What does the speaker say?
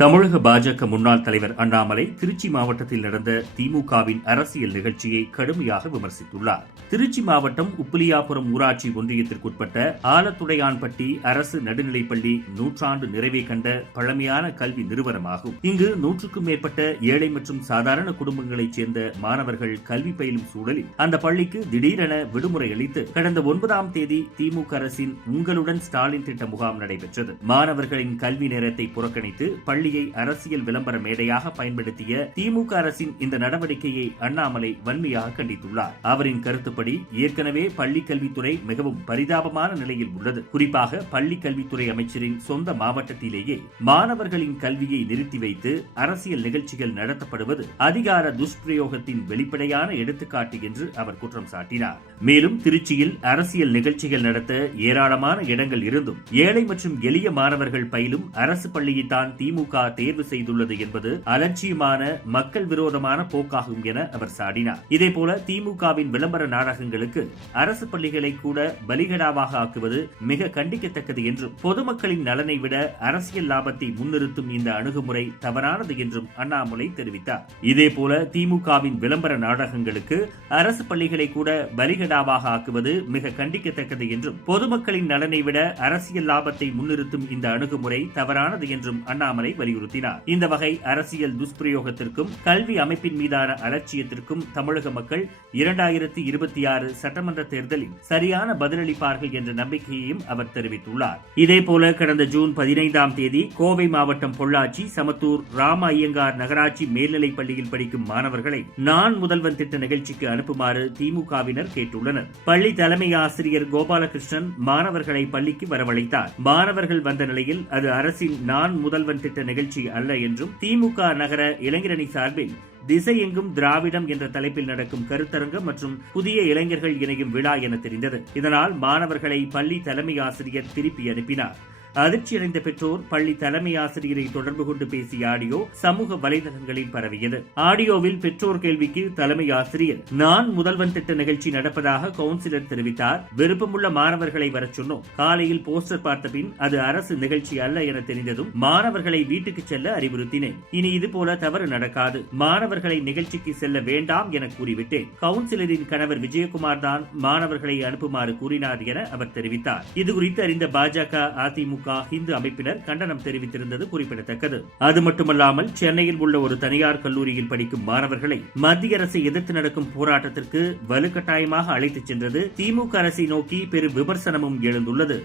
தமிழக பாஜக முன்னாள் தலைவர் அண்ணாமலை திருச்சி மாவட்டத்தில் நடந்த திமுகவின் அரசியல் நிகழ்ச்சியை கடுமையாக விமர்சித்துள்ளார். திருச்சி மாவட்டம் உப்பிலியாபுரம் ஊராட்சி ஒன்றியத்திற்குட்பட்ட ஆலத்துடையான்பட்டி அரசு நடுநிலைப்பள்ளி நூற்றாண்டு நிறைவை கண்ட பழமையான கல்வி நிறுவனமாகும். இங்கு நூற்றுக்கும் மேற்பட்ட ஏழை மற்றும் சாதாரண குடும்பங்களைச் சேர்ந்த மாணவர்கள் கல்வி பயிலும் சூழலில் அந்த பள்ளிக்கு திடீரென விடுமுறை அளித்து கடந்த ஒன்பதாம் தேதி திமுக அரசின் உங்களுடன் ஸ்டாலின் திட்ட முகாம் நடைபெற்றது. மாணவர்களின் கல்வி நேரத்தை புறக்கணித்து பள்ளி பள்ளியை அரசியல் விளம்பர மேடையாக பயன்படுத்திய திமுக அரசின் இந்த நடவடிக்கையை அண்ணாமலை வன்மையாக கண்டித்துள்ளார். அவரின் கருத்துப்படி ஏற்கனவே பள்ளி கல்வித்துறை மிகவும் பரிதாபமான நிலையில் உள்ளது. குறிப்பாக பள்ளி கல்வித்துறை அமைச்சரின் சொந்த மாவட்டத்திலேயே மாணவர்களின் கல்வியை நிறுத்தி வைத்து அரசியல் நிகழ்ச்சிகள் நடத்தப்படுவது அதிகார துஷ்பிரயோகத்தின் வெளிப்படையான எடுத்துக்காட்டு என்று அவர் குற்றம் சாட்டினார். மேலும் திருச்சியில் அரசியல் நிகழ்ச்சிகள் நடத்த ஏராளமான இடங்கள் இருந்தும் ஏழை மற்றும் எளிய மாணவர்கள் பயிலும் அரசு பள்ளியைத்தான் திமுக தேர்வு செய்துள்ளது என்பது அலட்சியமான மக்கள் விரோதமான போக்காகும் என அவர் சாடினார். இதேபோல திமுகவின் விளம்பர நாடகங்களுக்கு அரசு பள்ளிகளை கூட பலிகடாவாக ஆக்குவது மிக கண்டிக்கத்தக்கது என்றும் பொதுமக்களின் நலனை விட அரசியல் லாபத்தை முன்னிறுத்தும் இந்த அணுகுமுறை தவறானது என்றும் அண்ணாமலை தெரிவித்தார். இதேபோல திமுகவின் விளம்பர நாடகங்களுக்கு அரசு பள்ளிகளை கூட பலிகடாவாக ஆக்குவது மிக கண்டிக்கத்தக்கது என்றும் பொதுமக்களின் நலனை விட அரசியல் லாபத்தை முன்னிறுத்தும் இந்த அணுகுமுறை தவறானது என்றும் அண்ணாமலை வலியுறுத்தினார். இந்த வகை அரசியல் துஷ்பிரயோகத்திற்கும் கல்வி அமைப்பின் மீதான அலட்சியத்திற்கும் தமிழக மக்கள் இரண்டாயிரத்தி இருபத்தி ஆறு சட்டமன்ற தேர்தலில் சரியான பதிலளிப்பார்கள் என்ற நம்பிக்கையையும் அவர் தெரிவித்துள்ளார். இதேபோல கடந்த ஜூன் பதினைந்தாம் தேதி கோவை மாவட்டம் பொள்ளாச்சி சமத்தூர் ராம ஐயங்கார் நகராட்சி மேல்நிலைப் பள்ளியில் படிக்கும் மாணவர்களை நான் முதல்வன் திட்ட நிகழ்ச்சிக்கு அனுப்புமாறு திமுகவினர் கேட்டுள்ளனர். பள்ளி தலைமை ஆசிரியர் கோபாலகிருஷ்ணன் மாணவர்களை பள்ளிக்கு வரவழைத்தார். மாணவர்கள் வந்த நிலையில் அது அரசின் நான் முதல்வன் திட்ட நிகழ்ச்சி அல்ல என்றும் திமுக நகர இளைஞரணி சார்பில் திசை எங்கும் திராவிடம் என்ற தலைப்பில் நடக்கும் கருத்தரங்கம் மற்றும் புதிய இளைஞர்கள் இணையும் விழா என தெரிந்தது. இதனால் மாணவர்களை பள்ளி தலைமை ஆசிரியர் திருப்பி அனுப்பினார். அதிர்ச்சியடைந்த பெற்றோர் பள்ளி தலைமை ஆசிரியரை தொடர்பு கொண்டு பேசிய ஆடியோ சமூக வலைதளங்களில் பரவியது. ஆடியோவில் பெற்றோர் கேள்விக்கு தலைமை ஆசிரியர் நான் முதல்வன் திட்ட நிகழ்ச்சி நடப்பதாக கவுன்சிலர் தெரிவித்தார். விருப்பமுள்ள மாணவர்களை வரச் சொன்னோம். காலையில் போஸ்டர் பார்த்த பின் அது அரசு நிகழ்ச்சி அல்ல என தெரிந்ததும் மாணவர்களை வீட்டுக்கு செல்ல அறிவுறுத்தினேன். இனி இதுபோல தவறு நடக்காது. மாணவர்களை நிகழ்ச்சிக்கு செல்ல வேண்டாம் என கூறிவிட்டேன். கவுன்சிலரின் கணவர் விஜயகுமார் தான் மாணவர்களை அனுப்புமாறு கூறினார் என அவர் தெரிவித்தார். இதுகுறித்து அறிந்த பாஜக அதிமுக இந்து அமைப்பினர் கண்டனம் தெரிவித்திருந்தது குறிப்பிடத்தக்கது. அது மட்டுமல்லாமல் சென்னையில் உள்ள ஒரு தனியார் கல்லூரியில் படிக்கும் மாணவர்களை மத்திய அரசை எதிர்த்து நடக்கும் போராட்டத்திற்கு வலுக்கட்டாயமாக அழைத்துச் சென்றது திமுக அரசை நோக்கி பெரும் விமர்சனமும் எழுந்துள்ளது.